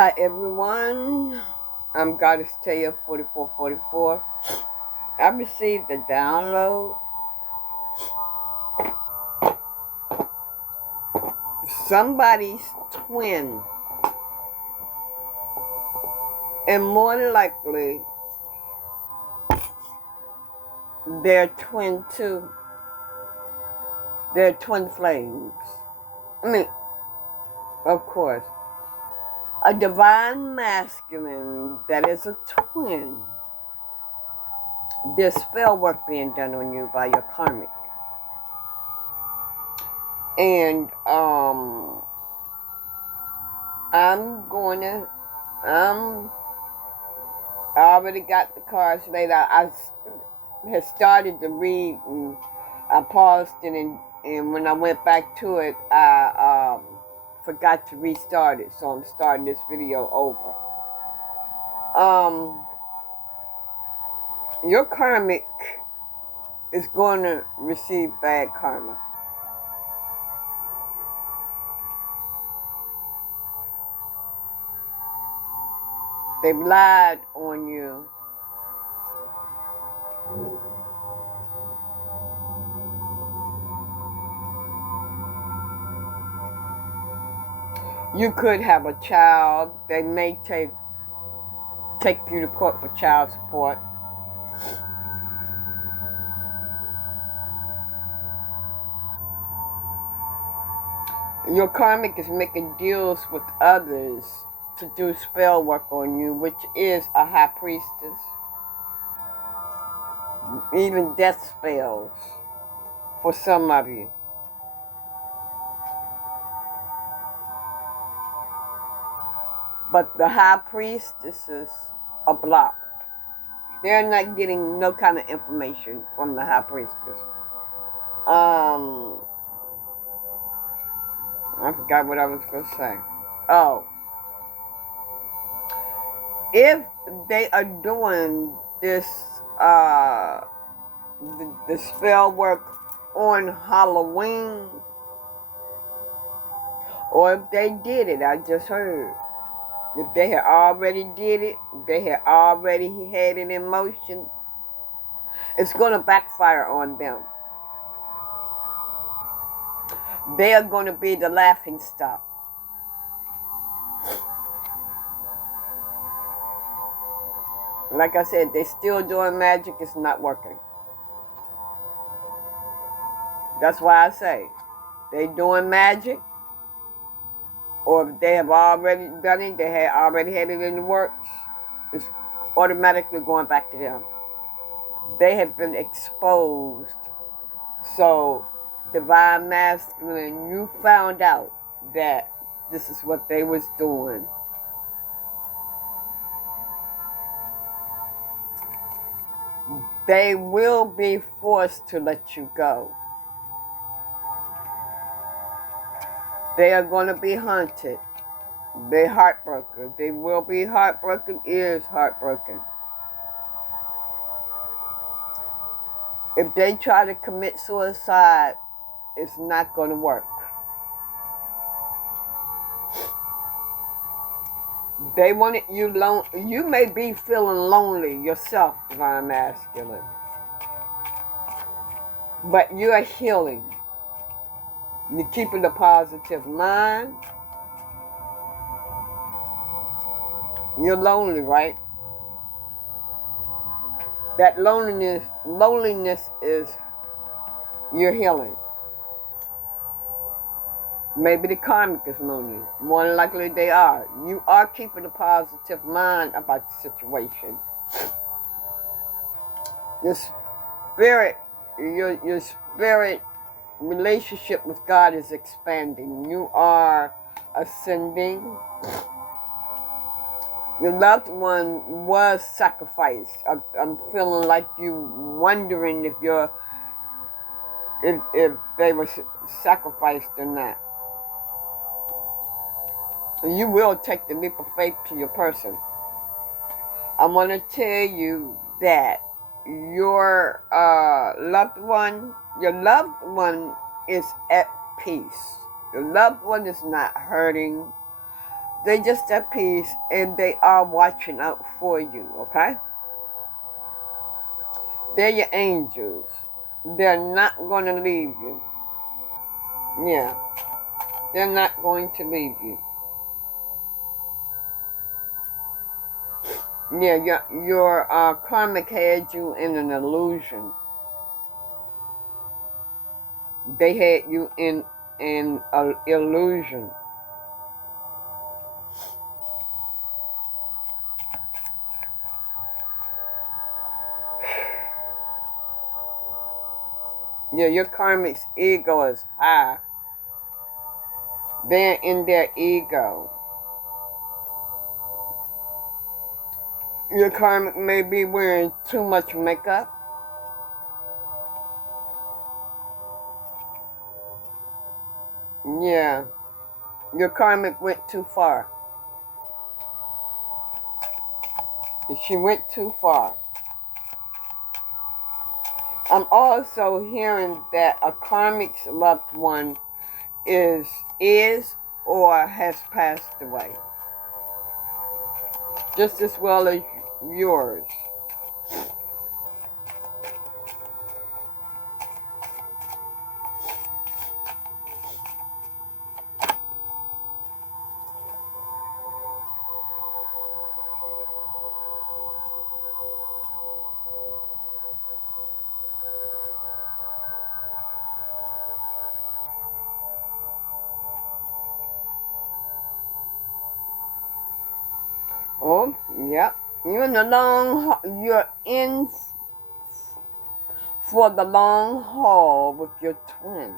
Hi everyone, I'm Goddess Taya 4444. I received a download. Somebody's twin, and more than likely they're twin too. They're twin flames. Of course, a divine masculine that is a twin. There's spell work being done on you by your karmic. And I already got the cards laid out. I had started to read, and I paused it, and when I went back to it, I forgot to restart it, so I'm starting this video over. Your karmic is going to receive bad karma. They've lied on you. You could have a child. They may take you to court for child support. Your karmic is making deals with others to do spell work on you, which is a high priestess. Even death spells for some of you. But the high priestesses are blocked. They're not getting no kind of information from the high priestess. I forgot what I was going to say. Oh. If they are doing this, the spell work on Halloween, or if they did it, I just heard. If they had already did it, they had already had it in motion, it's going to backfire on them. They are going to be the laughing stock. Like I said, they're still doing magic. It's not working. That's why I say they're doing magic. Or if they have already done it, they had already had it in the works, it's automatically going back to them. They have been exposed. So, divine masculine, you found out that this is what they was doing. They will be forced to let you go. They are going to be haunted. They're heartbroken. They will be heartbroken, is heartbroken. If they try to commit suicide, it's not going to work. They wanted you alone. You may be feeling lonely yourself, divine masculine. But you are healing. You're keeping a positive mind. You're lonely, right? That loneliness is you're healing. Maybe the karmic is lonely. More than likely they are. You are keeping a positive mind about the situation. Your spirit relationship with God is expanding. You are ascending. Your loved one was sacrificed. I'm feeling like you wondering if they were sacrificed or not. You will take the leap of faith to your person. I want to tell you that your loved one is at peace. Your loved one is not hurting. They just at peace and they are watching out for you, okay? They're your angels. They're not going to leave you. Yeah. They're not going to leave you. Yeah, your karmic had you in an illusion. They had you in an illusion. Yeah, your karmic's ego is high. They're in their ego. Your karmic may be wearing too much makeup. Yeah. Your karmic went too far. She went too far. I'm also hearing that a karmic's loved one is or has passed away. Just as well as yours. Oh, yep. You're in for the long haul with your twin.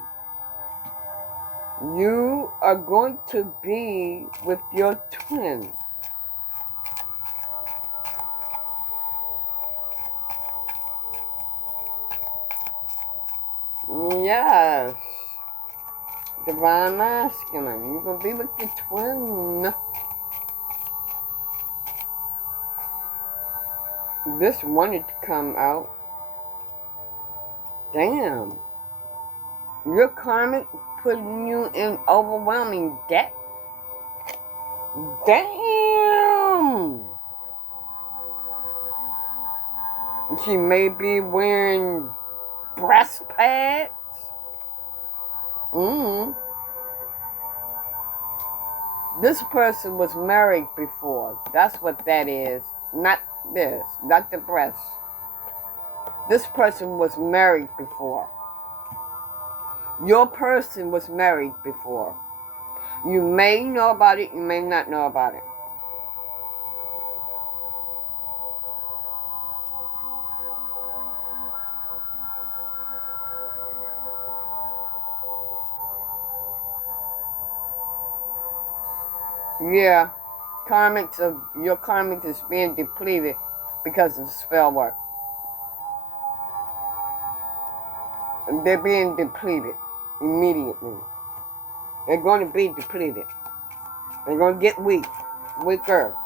You are going to be with your twin. Yes. Divine masculine. You're going to be with your twin. This wanted to come out. Damn. Your karmic putting you in overwhelming debt. Damn. She may be wearing breast pads. This person was married before. That's what that is. Not this. Not the breast. This person was married before. Your person was married before. You may know about it. You may not know about it. Yeah, your karmic is being depleted because of spell work. They're being depleted immediately. They're going to be depleted. They're going to get weaker.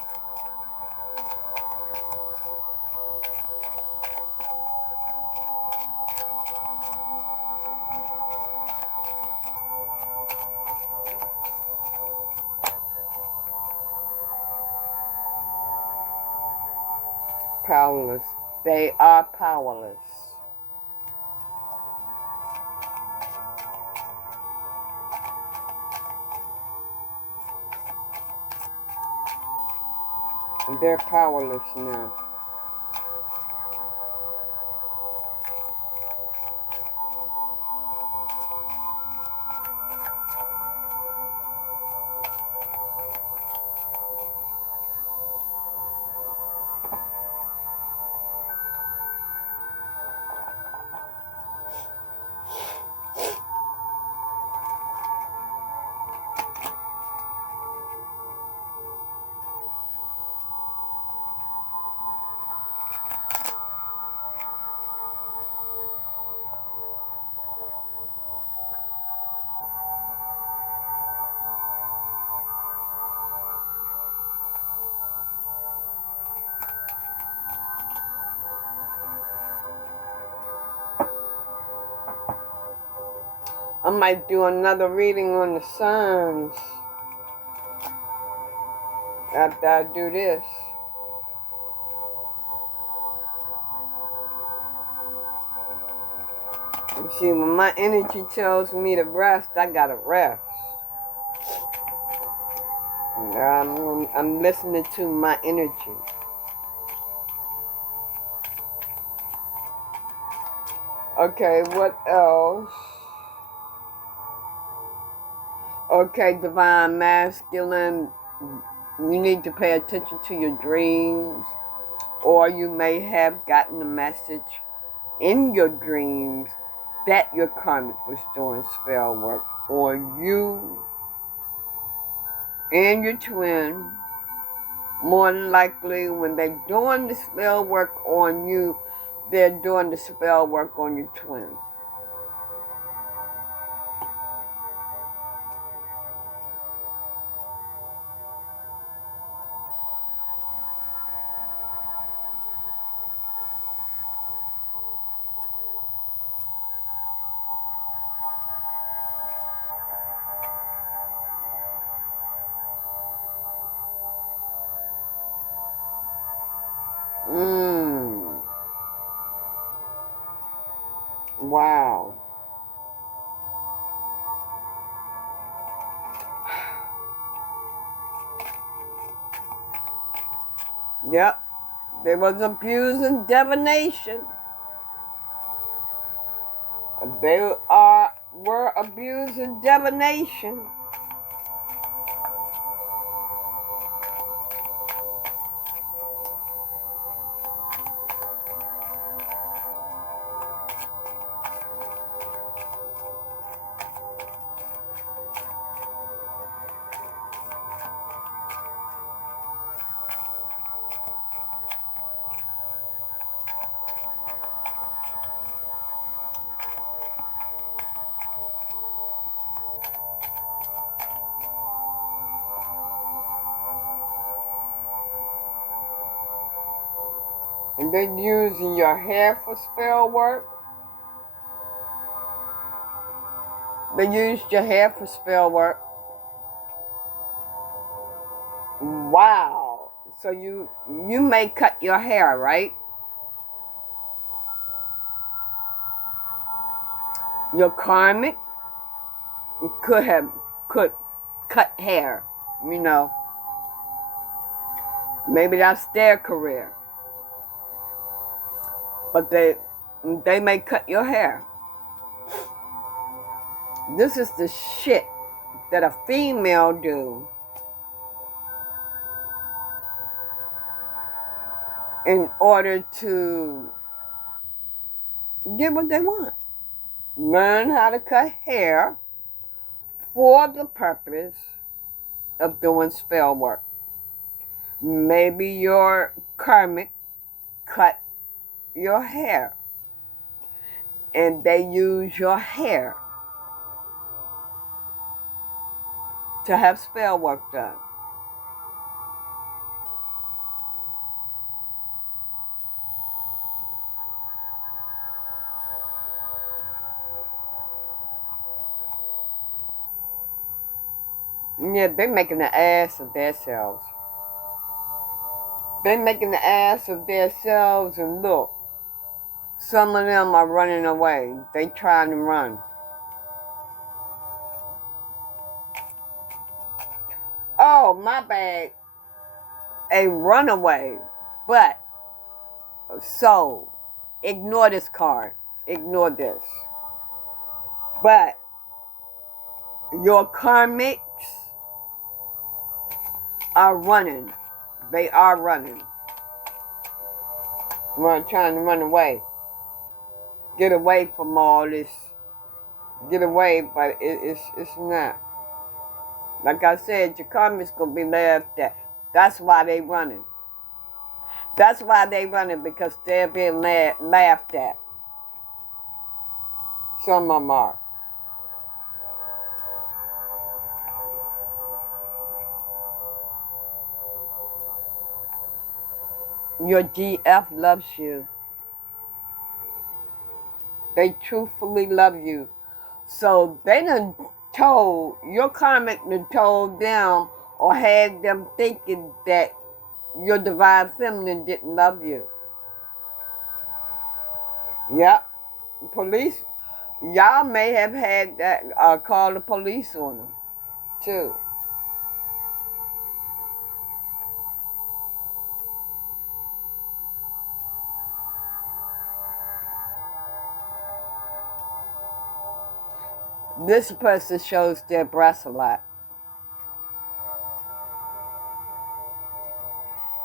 Powerless. They are powerless. They're powerless now. I might do another reading on the suns. after I do this. You see, when my energy tells me to rest, I gotta rest. I'm listening to my energy. Okay, what else? Okay, divine masculine, you need to pay attention to your dreams, or you may have gotten a message in your dreams that your karmic was doing spell work on you and your twin. More than likely, when they're doing the spell work on you, they're doing the spell work on your twin. Wow. Yep. There was abuse and divination. They were abuse and divination. And they're using your hair for spell work. They used your hair for spell work. Wow. So you may cut your hair, right? Your karmic could cut hair, you know. Maybe that's their career. But they may cut your hair. This is the shit that a female do in order to get what they want. Learn how to cut hair for the purpose of doing spell work. Maybe your karmic cut your hair and they use your hair to have spell work done. Yeah, they're making an ass of themselves. They're making the ass of themselves, and look, some of them are running away. They trying to run. Oh, my bad. A runaway. But, so, ignore this card. Ignore this. But, your karmics are running. They are running. Trying to run away. Get away from all this. Get away, but it's not. Like I said, your karma's going to be laughed at. That's why they running. That's why they running, because they're being laughed at. Some of them are. Your GF loves you. They truthfully love you. So they done told, your karmic done told them or had them thinking that your divine feminine didn't love you. Yep. Police, y'all may have had that, call the police on them, too. This person shows their breasts a lot.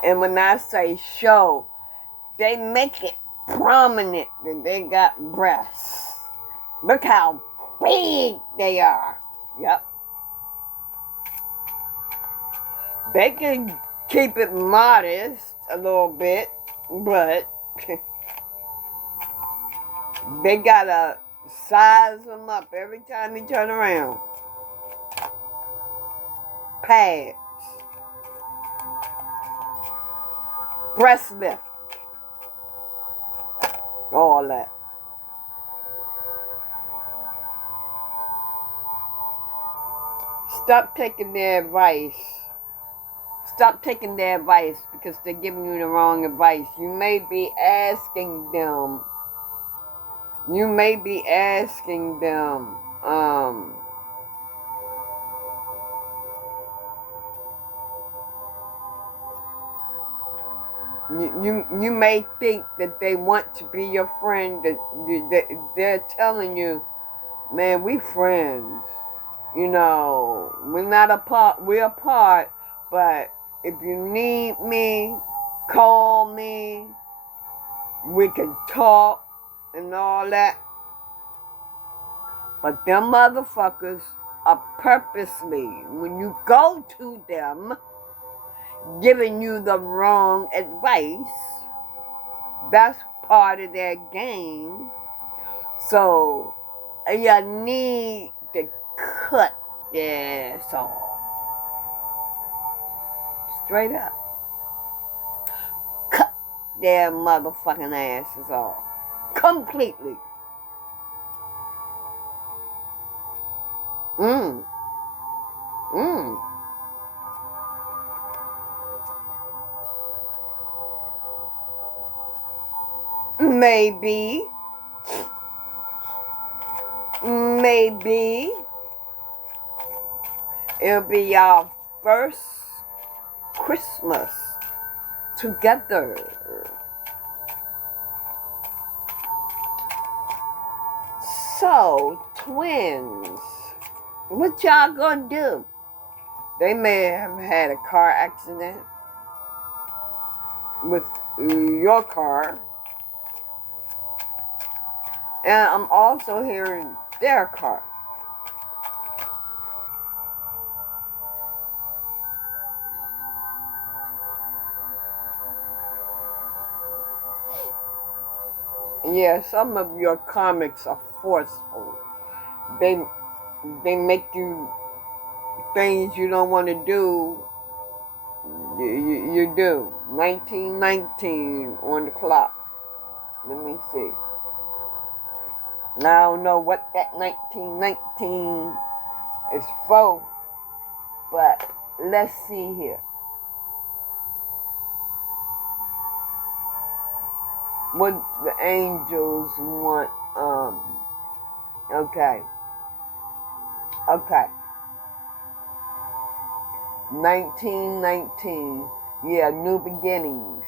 And when I say show, they make it prominent that they got breasts. Look how big they are. Yep. They can keep it modest a little bit, but they gotta size them up every time they turn around. Pads. Breast lift. All that. Stop taking their advice. Stop taking their advice because they're giving you the wrong advice. You may be asking them. You may think that they want to be your friend. That they're telling you, man, we friends. You know, we're not apart. We're apart, but if you need me, call me. We can talk and all that. But them motherfuckers are purposely, when you go to them, giving you the wrong advice. That's part of their game. So, you need to cut their ass off. Straight up. Cut their motherfucking asses off. Completely. Maybe it'll be your first Christmas together. So, twins, what y'all gonna do? They may have had a car accident with your car. And I'm also hearing their car. Yeah, some of your karmics are forceful. They make you things you don't want to do. You do. 1919 on the clock. Let me see. I don't know what that 1919 is for, but let's see here. What the angels want, okay. 1919, yeah, new beginnings.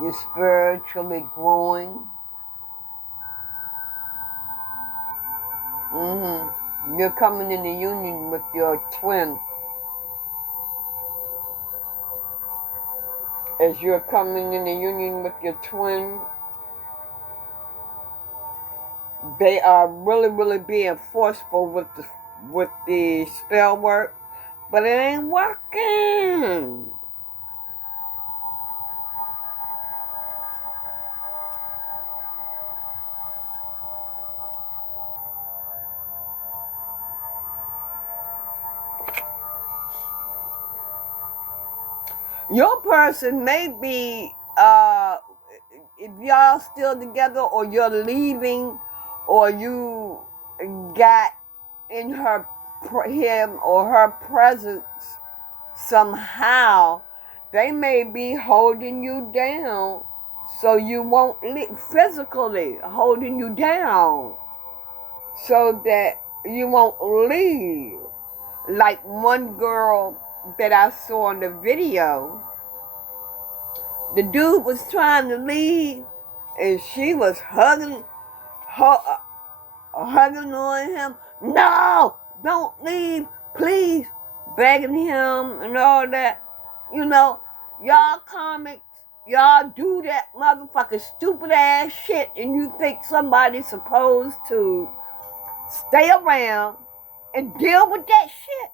You're spiritually growing. You're coming in the union with your twin. As you're coming in the union with your twin, they are really being forceful with the spell work, but it ain't working. Your person may be, if y'all still together or you're leaving or you got in him or her presence somehow, they may be holding you down so you won't leave, physically holding you down so that you won't leave. Like one girl that I saw in the video, the dude was trying to leave and she was hugging on him. No, don't leave, please, begging him and all that. You know, y'all comics, y'all do that motherfucking stupid ass shit and you think somebody's supposed to stay around and deal with that shit.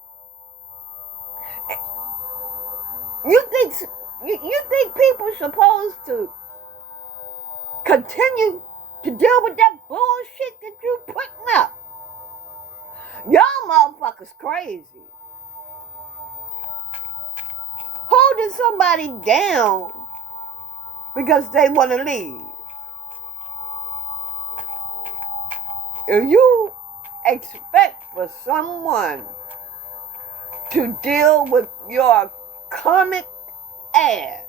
You think people are supposed to continue to deal with that bullshit that you putting up? Y'all motherfuckers crazy. Holding somebody down because they want to leave. If you expect for someone to deal with your karmic ass,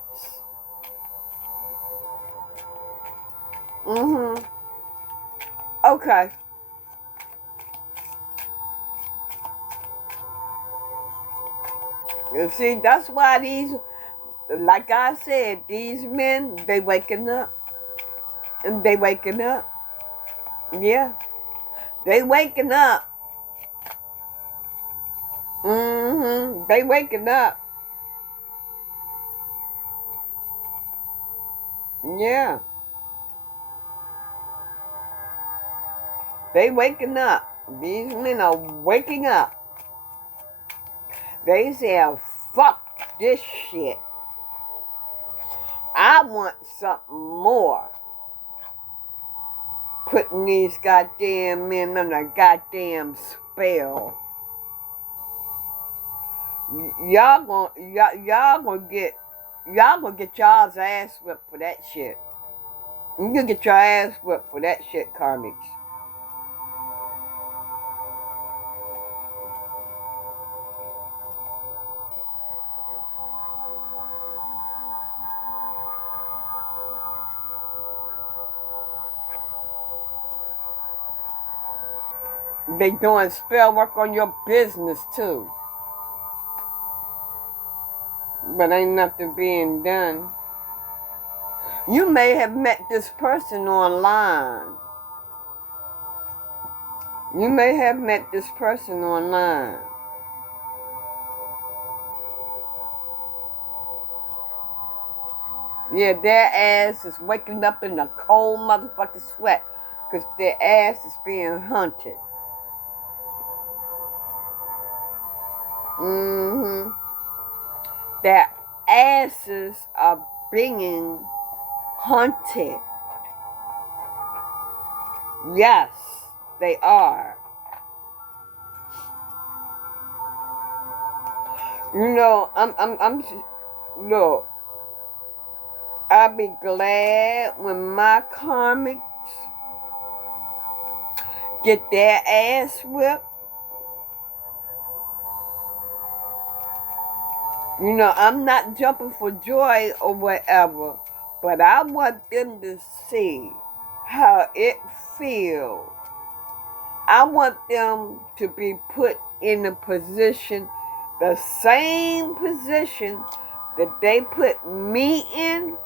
okay. You see, that's why these, like I said, these men, they waking up. And they waking up. Yeah. They waking up. They waking up. Yeah. They waking up. These men are waking up. They say, fuck this shit. I want something more. Putting these goddamn men on a goddamn spell. Y'all gonna get y'all's ass whipped for that shit. You gonna get your ass whipped for that shit, karmics. They doing spell work on your business too. But ain't nothing being done. You may have met this person online. You may have met this person online. Yeah, their ass is waking up in a cold motherfucking sweat because their ass is being hunted. Their asses are being hunted. Yes, they are. You know, look, I'll be glad when my karmics get their ass whipped. You know, I'm not jumping for joy or whatever, but I want them to see how it feels. I want them to be put in a position, the same position that they put me in.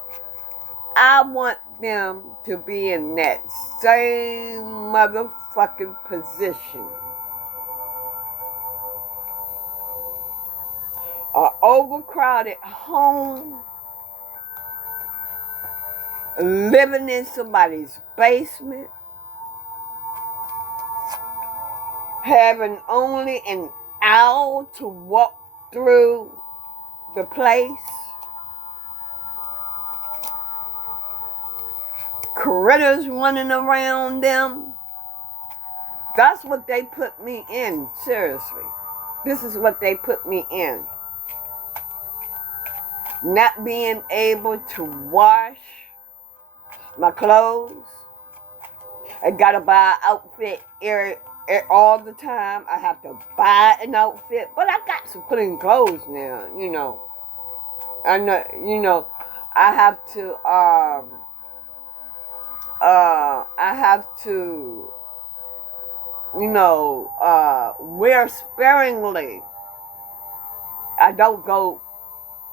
I want them to be in that same motherfucking position. An overcrowded home, living in somebody's basement, having only an hour to walk through the place, critters running around them. That's what they put me in, seriously. This is what they put me in. Not being able to wash my clothes. I gotta buy an outfit all the time. I have to buy an outfit, but I got some clean clothes now, I know, I have to, wear sparingly. I don't go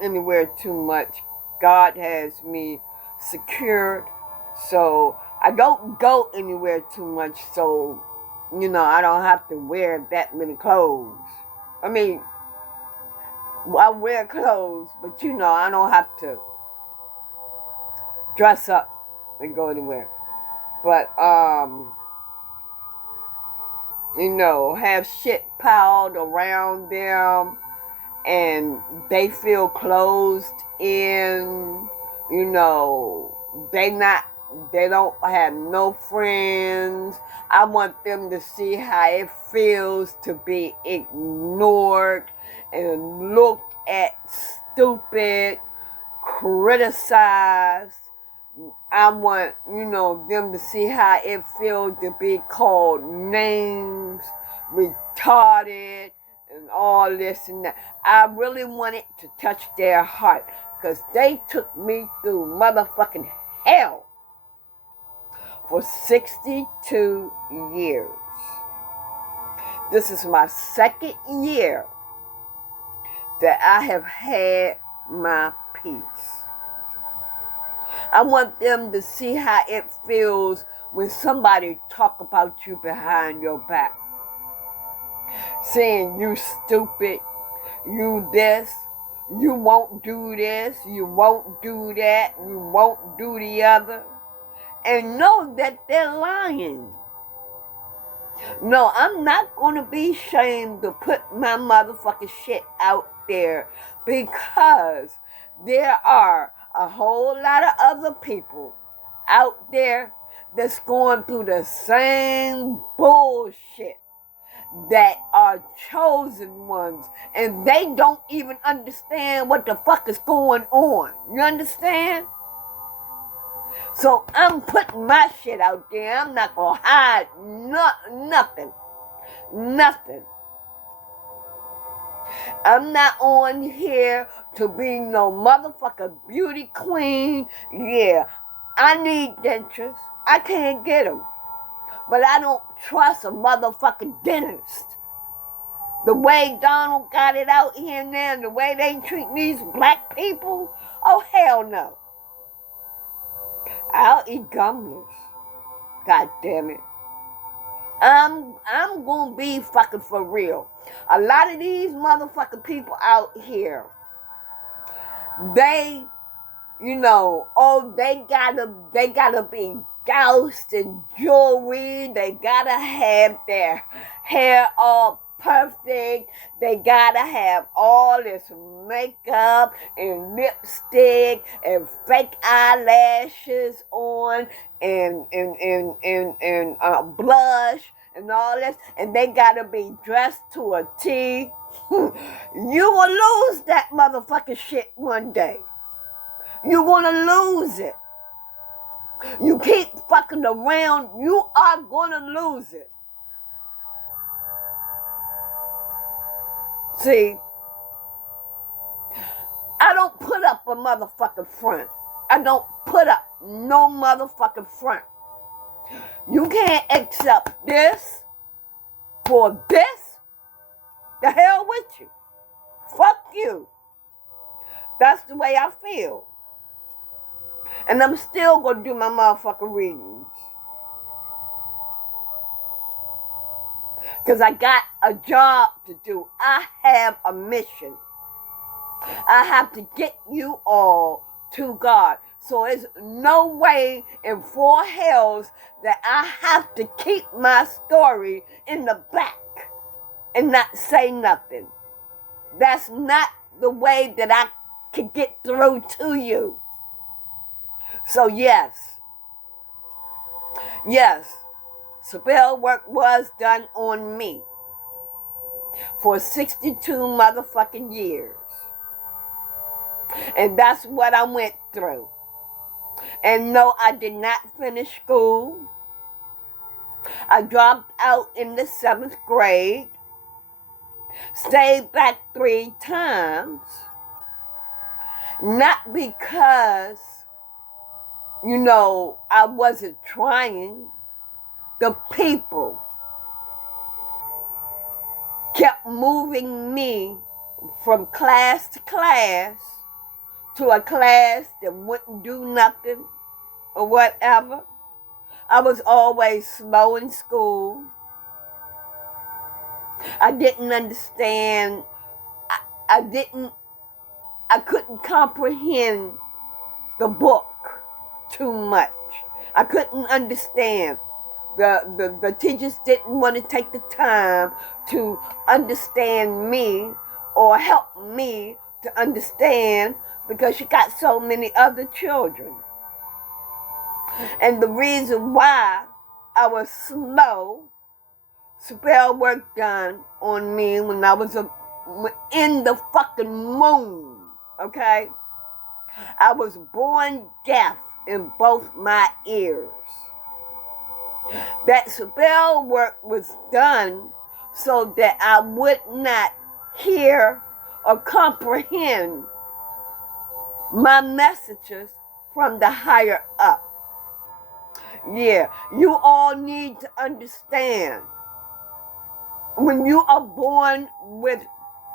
anywhere too much. God has me secured, so I don't go anywhere too much, so, I don't have to wear that many clothes. I mean, I wear clothes, but I don't have to dress up and go anywhere. But, have shit piled around them and they feel closed in, they don't have no friends. I want them to see how it feels to be ignored and looked at stupid, criticized. I want, them to see how it feels to be called names, retarded, and all this and that. I really want it to touch their heart, because they took me through motherfucking hell for 62 years. This is my second year that I have had my peace. I want them to see how it feels when somebody talk about you behind your back. Saying you stupid, you this, you won't do this, you won't do that, you won't do the other. And know that they're lying. No, I'm not going to be ashamed to put my motherfucking shit out there, because there are a whole lot of other people out there that's going through the same bullshit that are chosen ones, and they don't even understand what the fuck is going on. You understand? So I'm putting my shit out there. I'm not gonna hide nothing. I'm not on here to be no motherfucker beauty queen. Yeah, I need dentures. I can't get them. But I don't trust a motherfucking dentist. The way Donald got it out here now, and the way they treat these black people, oh hell no. I'll eat gummies. God damn it. I'm gonna be fucking for real. A lot of these motherfucking people out here, they, they gotta be doused in jewelry. They gotta have their hair all perfect. They gotta have all this makeup and lipstick and fake eyelashes on and blush and all this, and they gotta be dressed to a T. You will lose that motherfucking shit one day. You're gonna lose it. You keep fucking around, you are gonna lose it. See, I don't put up a motherfucking front. I don't put up no motherfucking front. You can't accept this for this. The hell with you. Fuck you. That's the way I feel. And I'm still going to do my motherfucking readings. Because I got a job to do. I have a mission. I have to get you all to God. So there's no way in four hells that I have to keep my story in the back and not say nothing. That's not the way that I can get through to you. So yes, spell work was done on me for 62 motherfucking years. And that's what I went through. And no, I did not finish school. I dropped out in the 7th grade, stayed back 3 times, not because, I wasn't trying. The people kept moving me from class to class to a class that wouldn't do nothing or whatever. I was always slow in school. I didn't understand. I couldn't comprehend the book too much. I couldn't understand. The teachers didn't want to take the time to understand me or help me to understand because you got so many other children. And the reason why I was slow, spell work done on me when I was in the fucking moon, okay? I was born deaf in both my ears. That spell work was done so that I would not hear or comprehend my messages from the higher up. Yeah, you all need to understand. When you are born with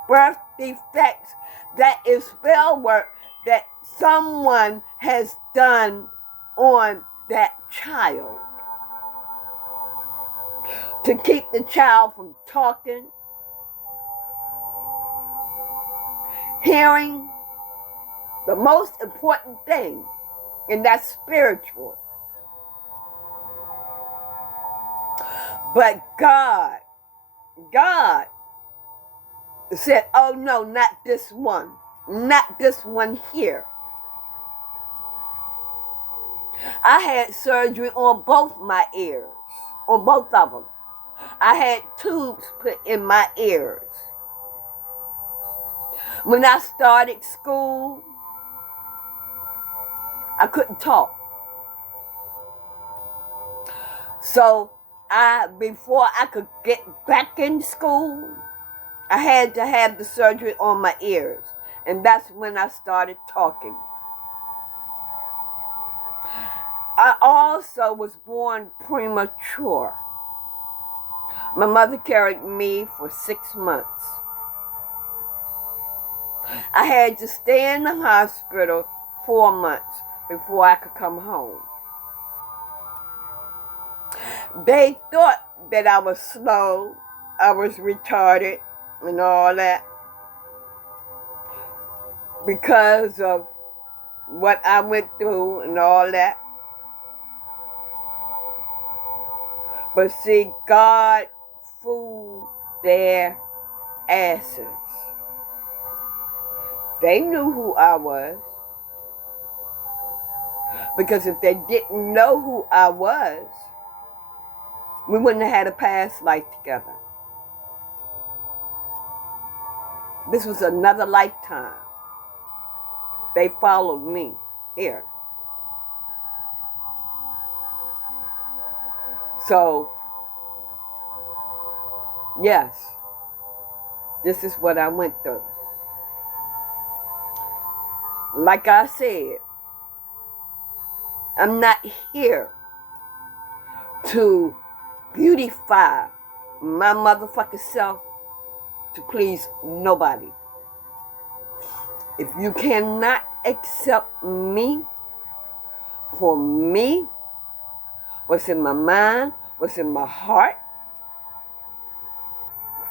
birth defects, that is spell work that someone has done on that child. To keep the child from talking, hearing, the most important thing, and that's spiritual. But God said, oh no, not this one here. I had surgery on both my ears, on both of them. I had tubes put in my ears. When I started school, I couldn't talk. So before I could get back in school, I had to have the surgery on my ears. And that's when I started talking. I also was born premature. My mother carried me for 6 months. I had to stay in the hospital 4 months before I could come home. They thought that I was slow, I was retarded, and all that because of what I went through and all that. But see, God fooled their asses. They knew who I was. Because if they didn't know who I was, we wouldn't have had a past life together. This was another lifetime. They followed me here. So, yes, this is what I went through. Like I said, I'm not here to beautify my motherfucking self to please nobody. If you cannot accept me for me, what's in my mind, what's in my heart,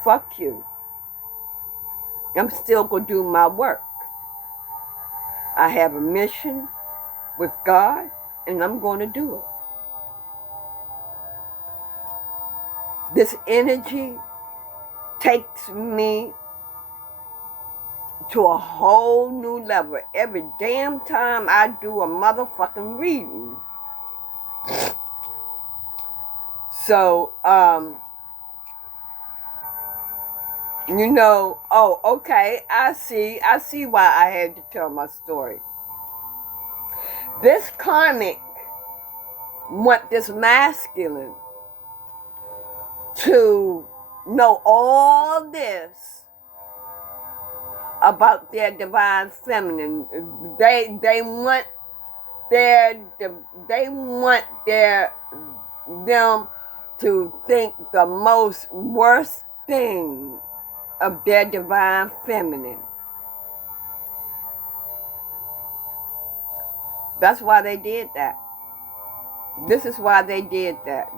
fuck you. I'm still going to do my work. I have a mission with God, and I'm going to do it. This energy takes me to a whole new level every damn time I do a motherfucking reading. So, oh, okay, I see why I had to tell my story. This karmic want this masculine to know all this about their divine feminine. They want them to think the most worst thing of their divine feminine. That's why they did that. This is why they did that.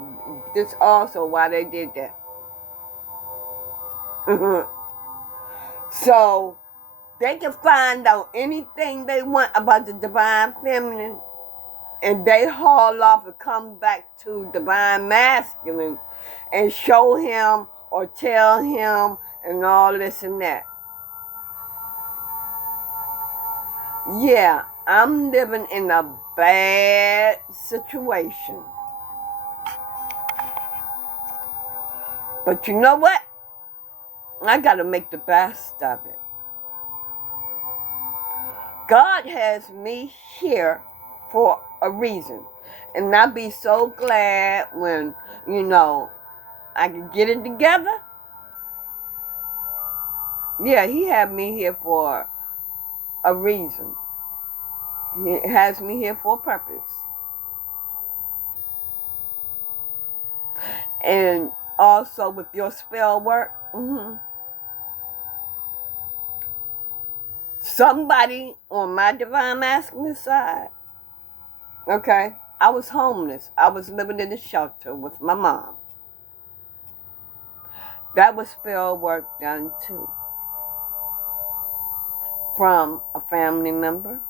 This also why they did that. So they can find out anything they want about the divine feminine, and they haul off and come back to divine masculine and show him or tell him and all this and that. Yeah, I'm living in a bad situation. But you know what? I gotta make the best of it. God has me here for a reason. And I'll be so glad when, I can get it together. Yeah, he had me here for a reason. He has me here for a purpose. And also with your spell work, somebody on my divine masculine side, okay, I was homeless. I was living in a shelter with my mom. That was spell work done too. From a family member.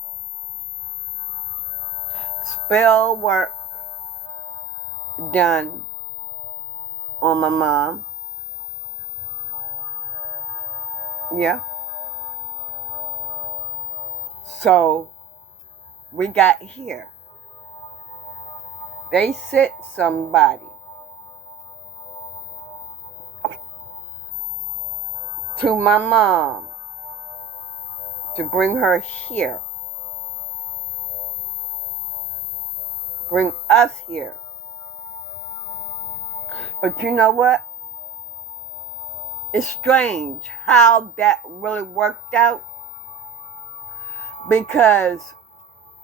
Spell work done on my mom. Yeah. So we got here. They sent somebody to my mom to bring her here. Bring us here. But you know what? It's strange how that really worked out. Because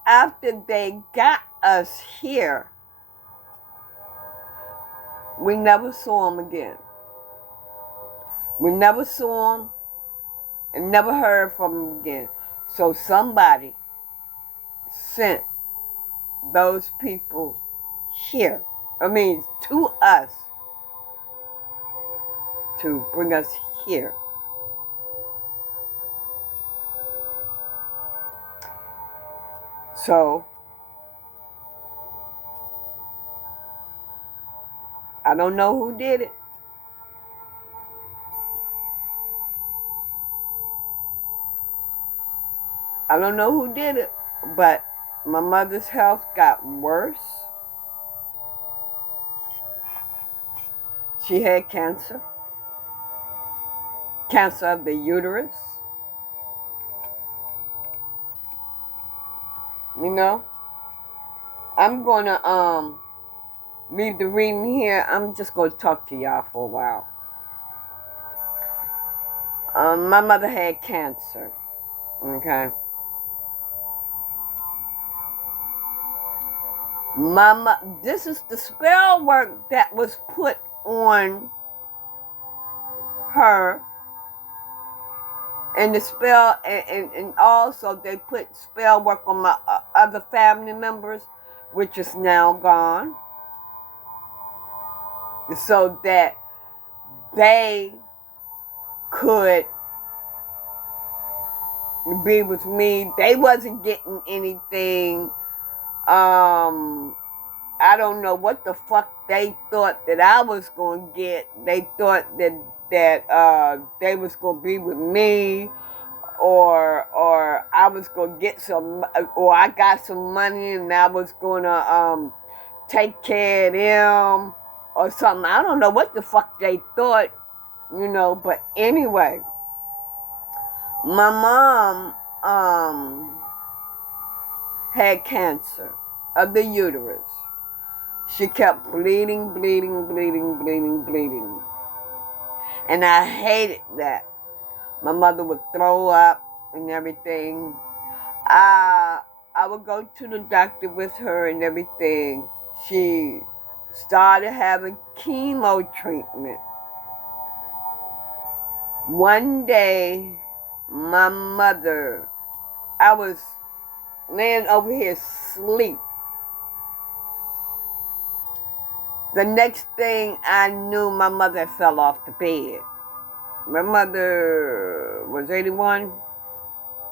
after they got us here, we never saw them again. We never saw them and never heard from them again. So somebody sent those people here. To us. To bring us here. So, I don't know who did it. I don't know who did it, but my mother's health got worse. She had cancer. Cancer of the uterus. I'm going to leave the reading here. I'm just going to talk to y'all for a while. My mother had cancer. Okay. This is the spell work that was put on her. And the spell, and also they put spell work on my other family members, which is now gone. So that they could be with me. They wasn't getting anything. I don't know what the fuck they thought that I was going to get. They thought that they was going to be with me, or I was going to get some, or I got some money and I was going to take care of them or something. I don't know what the fuck they thought, but anyway, my mom had cancer of the uterus. She kept bleeding, bleeding, bleeding, bleeding, bleeding. And I hated that. My mother would throw up and everything. I would go to the doctor with her and everything. She started having chemo treatment. One day, my mother, I was laying over here asleep. The next thing I knew, my mother fell off the bed. My mother was 81.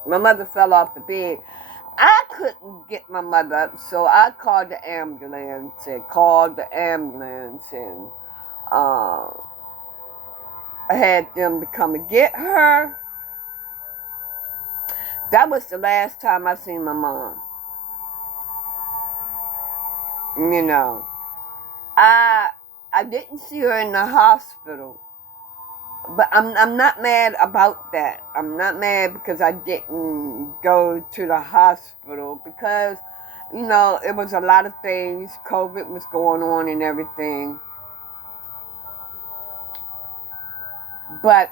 My mother fell off the bed. I couldn't get my mother up, so I called the ambulance and I had them to come and get her. That was the last time I seen my mom. You know, I didn't see her in the hospital. But I'm not mad about that. I'm not mad because I didn't go to the hospital because, you know, it was a lot of things. COVID was going on and everything. But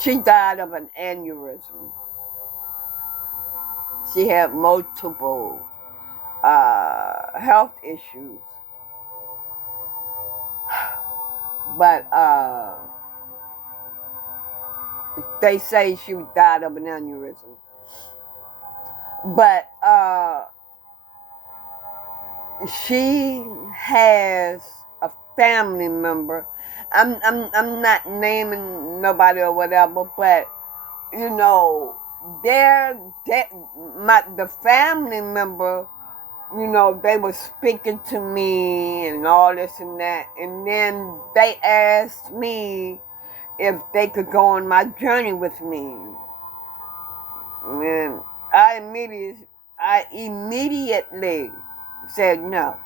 she died of an aneurysm. She had multiple health issues. But they say she died of an aneurysm. But she has a family member. I'm not naming nobody or whatever, but you know, the family member, you know, they were speaking to me and all this and that. And then they asked me if they could go on my journey with me. And I immediately said no.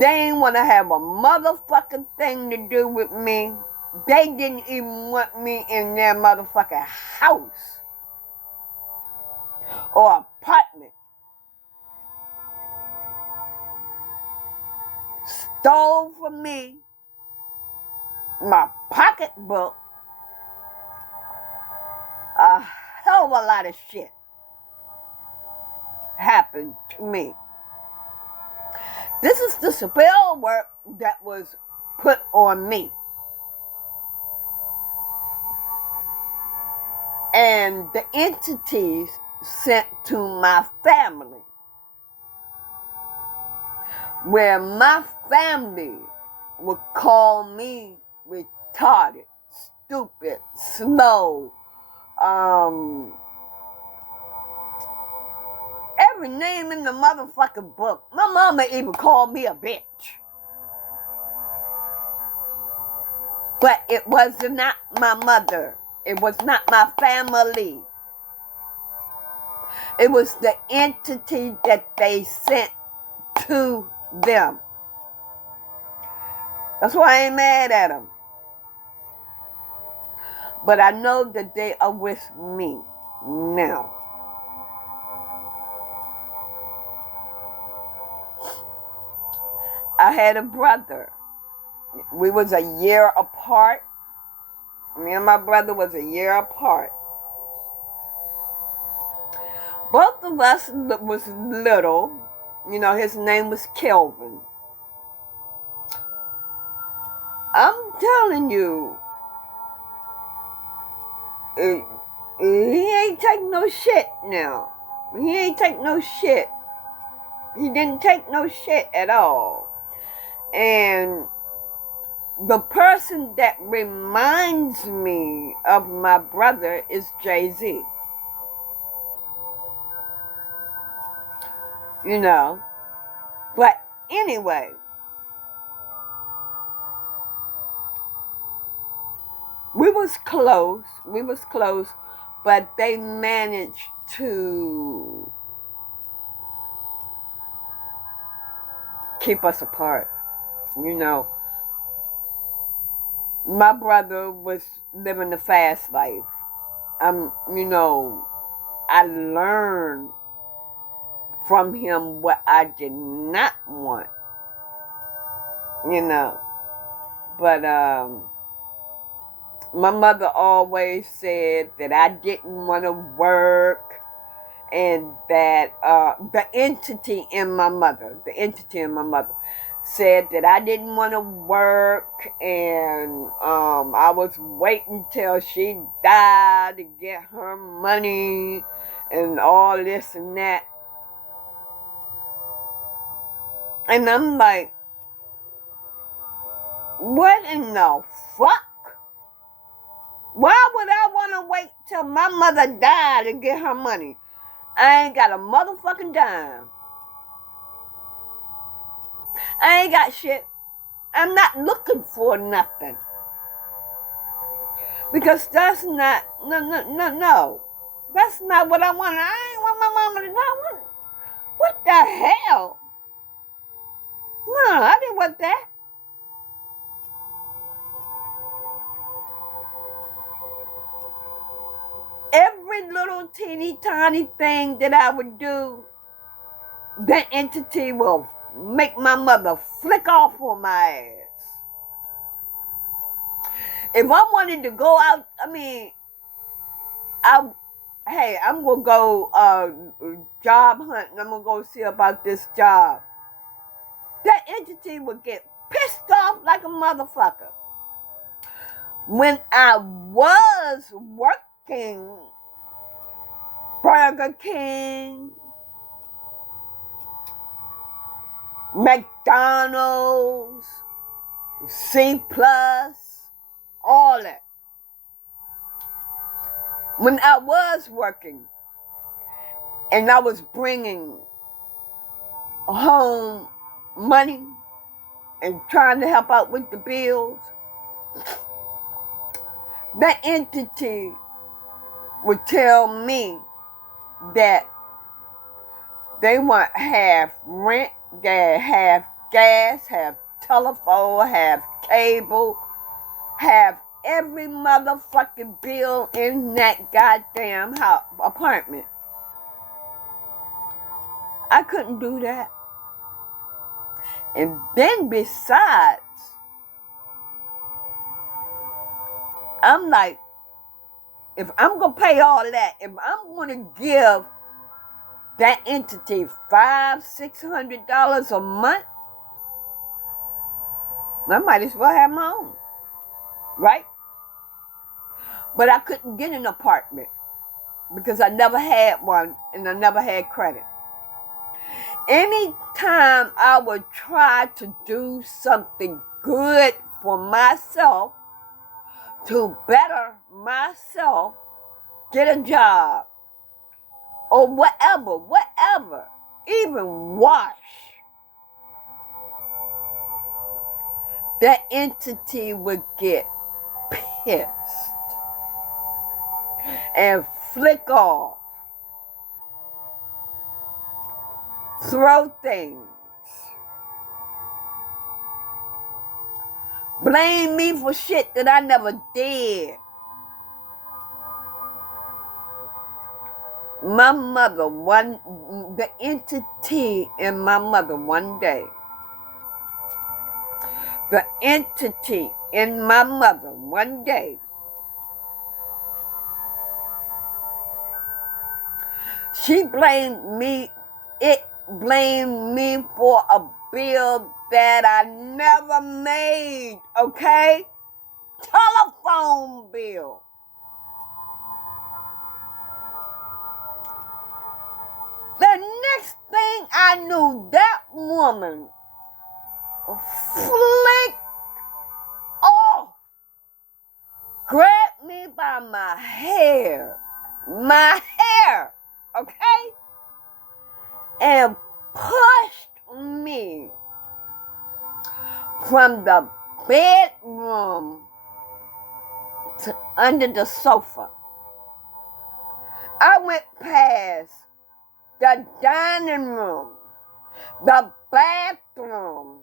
They didn't want to have a motherfucking thing to do with me. They didn't even want me in their motherfucking house or apartment. Stole from me my pocketbook. A hell of a lot of shit happened to me. This is the spell work that was put on me. And the entities sent to my family. Where my family would call me retarded, stupid, slow, every name in the motherfucking book. My mama even called me a bitch. But it was not my mother. It was not my family. It was the entity that they sent to them. That's why I ain't mad at them. But I know that they are with me now. I had a brother. We was a year apart. Me and my brother was a year apart. Both of us was little. You know, his name was Kelvin. I'm telling you, he ain't take no shit now. He ain't take no shit. He didn't take no shit at all. And the person that reminds me of my brother is Jay-Z. You know. But anyway, we was close, but they managed to keep us apart. You know, my brother was living the fast life. You know, I learned from him what I did not want, you know. But my mother always said that I didn't want to work, and that the entity in my mother said that I didn't want to work, and I was waiting till she died to get her money and all this and that. And I'm like, what in the fuck? Why would I want to wait till my mother died to get her money? I ain't got a motherfucking dime. I ain't got shit. I'm not looking for nothing. Because that's not, no. That's not what I want. I ain't want my mama to know. What the hell? No, I didn't want that. Every little teeny tiny thing that I would do, that entity will make my mother flick off on my ass. If I wanted to go out, I'm gonna go job hunting. I'm gonna go see about this job. That entity would get pissed off like a motherfucker. When I was working Burger King, McDonald's, C+, all that. When I was working and I was bringing home money and trying to help out with the bills, that entity would tell me that they want half rent, they have gas, have telephone, have cable, have every motherfucking bill in that goddamn apartment. I couldn't do that. And then besides, I'm like, if I'm going to pay all that, if I'm going to give that entity $500-$600 a month, I might as well have my own, right? But I couldn't get an apartment because I never had one and I never had credit. Anytime I would try to do something good for myself, to better myself, get a job, or whatever, even wash, that entity would get pissed and flick off, throw things, blame me for shit that I never did. My mother, the entity in my mother one day, the entity in my mother one day, she blamed me for a bill that I never made, okay? Telephone bill. The next thing I knew, that woman flicked off, grabbed me by my hair, okay? And pushed me from the bedroom to under the sofa. I went past the dining room, the bathroom,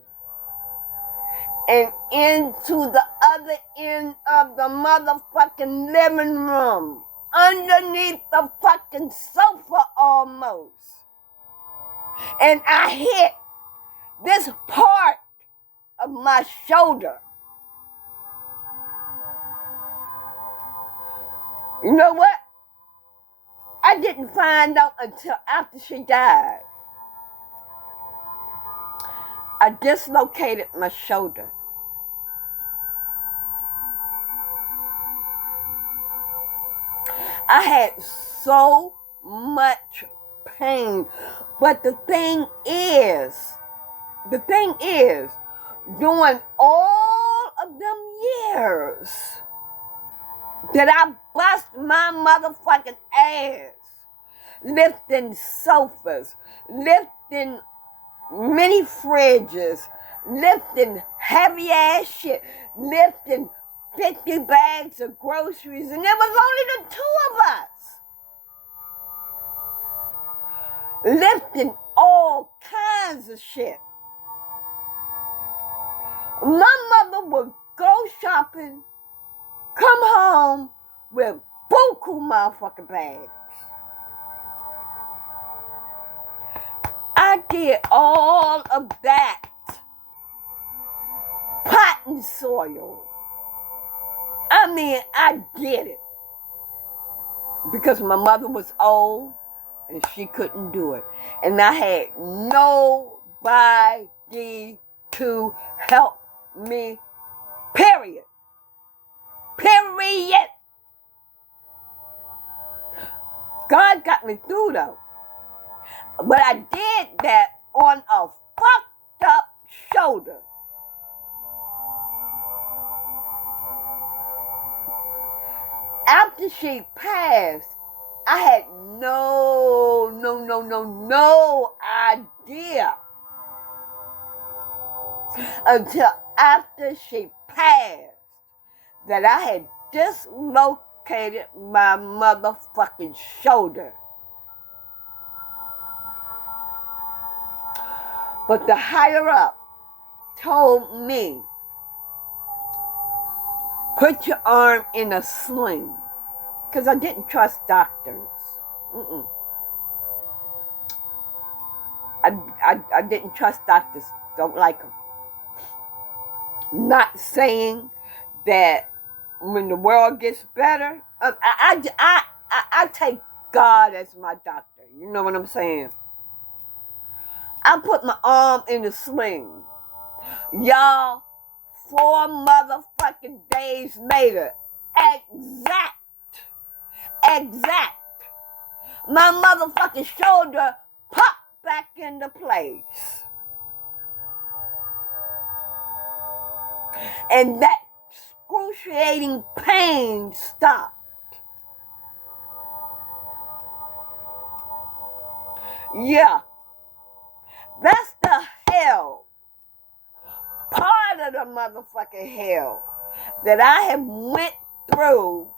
and into the other end of the motherfucking living room, underneath the fucking fucking sofa almost. And I hit this part of my shoulder. You know what? I didn't find out until after she died. I dislocated my shoulder. I had so much pain. But the thing is, during all of them years that I bust my motherfucking ass, lifting sofas, lifting mini fridges, lifting heavy ass shit, lifting 50 bags of groceries, and there was only the two of us. Lifting all kinds of shit. My mother would go shopping, come home with buku motherfucking bags. I did all of that potting soil. I mean, I did it. Because my mother was old and she couldn't do it. And I had nobody to help me, period. Period. God got me through though. But I did that on a fucked up shoulder. After she passed, I had no idea until after she passed that I had dislocated my motherfucking shoulder. But the higher up told me, put your arm in a sling. Because I didn't trust doctors. I didn't trust doctors. Don't like them. Not saying that when the world gets better, I take God as my doctor. You know what I'm saying? I put my arm in a sling. Y'all, 4 motherfucking days later, exact, my motherfucking shoulder popped back into place. And that excruciating pain stopped. Yeah. That's the hell, part of the motherfucking hell that I have went through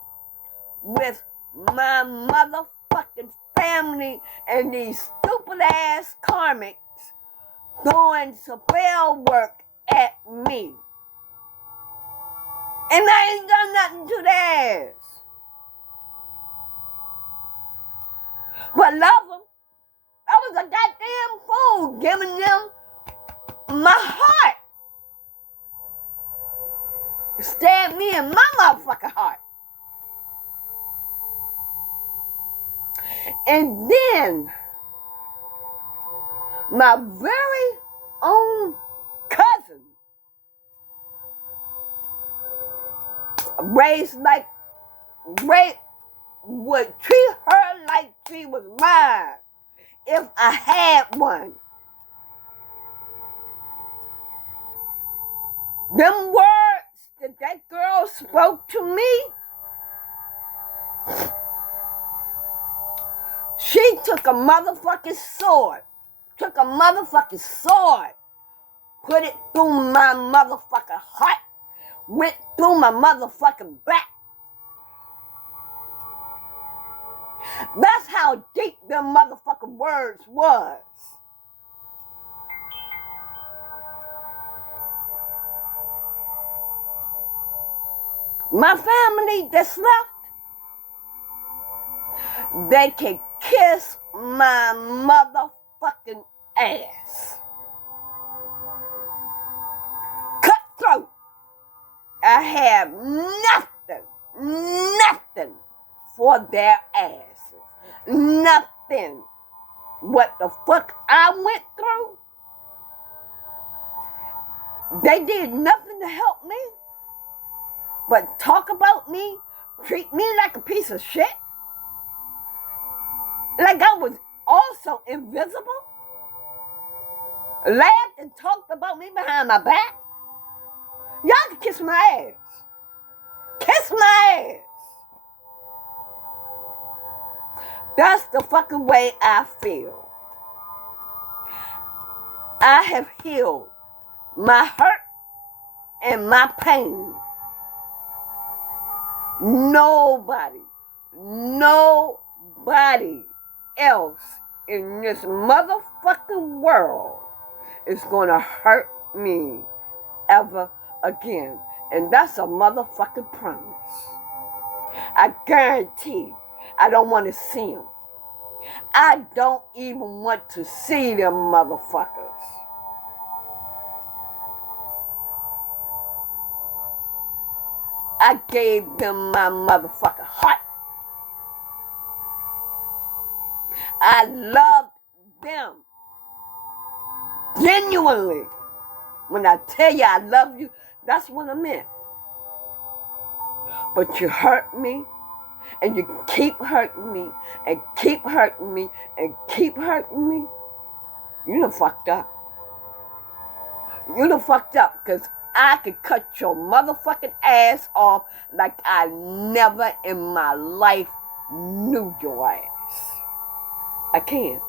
with my motherfucking family and these stupid ass karmics doing spellwork at me. And I ain't done nothing to their ass. But love them. I was a goddamn fool giving them my heart. Stabbed me in my motherfucking heart. And then my very own cousin, would treat her like she was mine. If I had one. Them words that girl spoke to me, she took a motherfucking sword, put it through my motherfucking heart, went through my motherfucking back. That's how deep them motherfucking words was. My family that's left, they can kiss my motherfucking ass. Cutthroat. I have nothing for their asses. Nothing. What the fuck I went through? They did nothing to help me, but talk about me, treat me like a piece of shit, like I was also invisible, laughed and talked about me behind my back. Y'all can kiss my ass. Kiss my ass. That's the fucking way I feel. I have healed my hurt and my pain. Nobody else in this motherfucking world is gonna hurt me ever again. And that's a motherfucking promise. I guarantee I don't want to see them. I don't even want to see them motherfuckers. I gave them my motherfucking heart. I loved them. Genuinely. When I tell you I love you, that's what I meant. But you hurt me, and you keep hurting me, and keep hurting me, and keep hurting me. You done fucked up. You done fucked up, because I could cut your motherfucking ass off like I never in my life knew your ass. I can.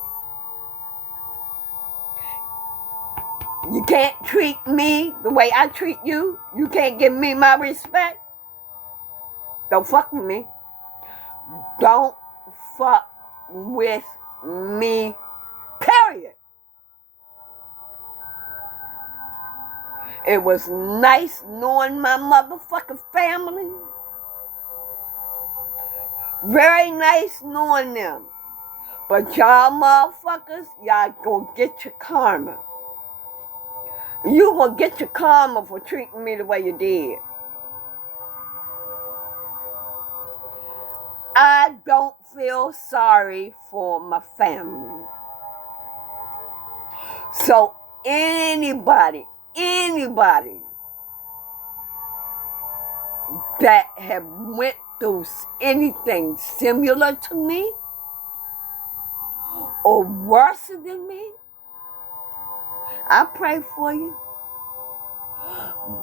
You can't treat me the way I treat you. You can't give me my respect. Don't fuck with me. Don't fuck with me, period. It was nice knowing my motherfucking family. Very nice knowing them. But y'all motherfuckers, y'all gonna get your karma. You gonna get your karma for treating me the way you did. I don't feel sorry for my family. So anybody that have went through anything similar to me or worse than me, I pray for you.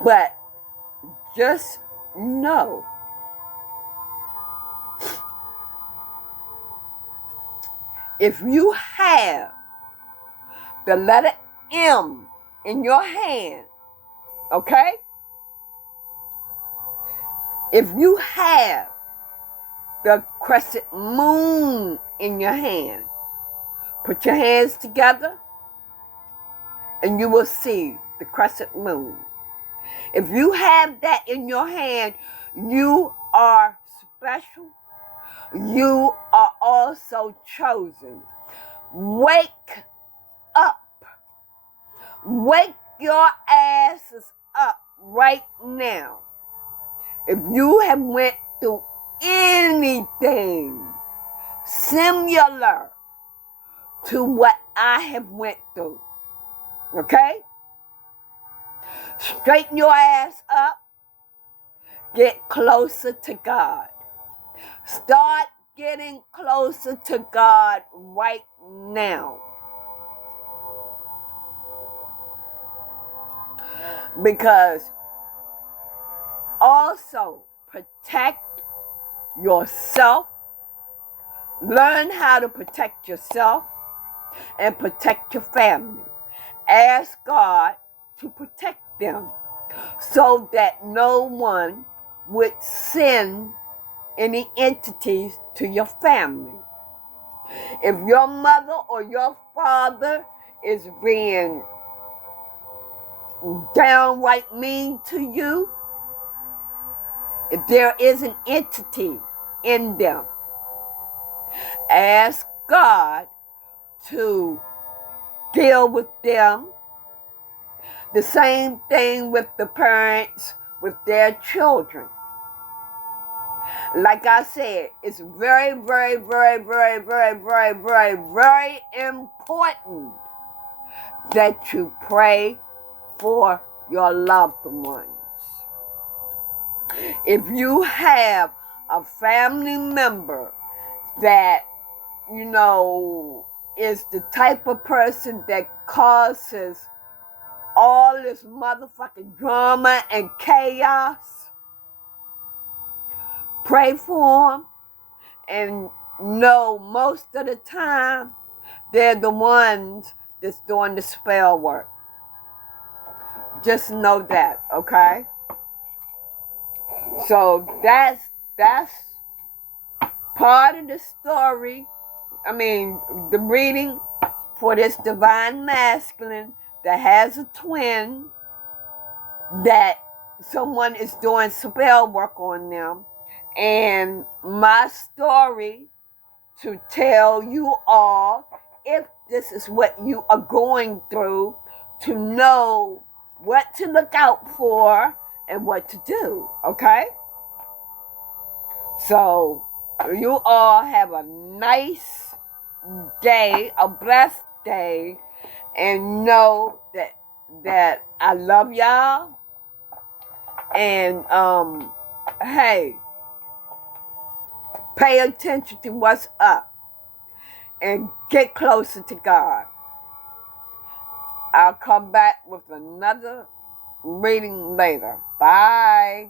But just know, if you have the letter M in your hand, okay? If you have the crescent moon in your hand, put your hands together and you will see the crescent moon. If you have that in your hand, you are special. You are also chosen. Wake up. Wake your asses up right now. If you have went through anything similar to what I have went through, okay? Straighten your ass up. Get closer to God. Start getting closer to God right now. Because also protect yourself. Learn how to protect yourself and protect your family. Ask God to protect them so that no one would send any entities to your family. If your mother or your father is being downright mean to you, if there is an entity in them, ask God to deal with them. The same thing with the parents with their children. Like I said, it's very, very, very, very, very, very, very, very important that you pray for your loved ones. If you have a family member that, is the type of person that causes all this motherfucking drama and chaos, pray for them, and know most of the time they're the ones that's doing the spell work. Just know that, okay? So that's part of the story. I mean, the reading for this divine masculine that has a twin, that someone is doing spell work on them. And my story to tell you all, if this is what you are going through, to know what to look out for and what to do, okay? So, you all have a nice day, a blessed day, and know that I love y'all. And, hey, pay attention to what's up and get closer to God. I'll come back with another reading later. Bye.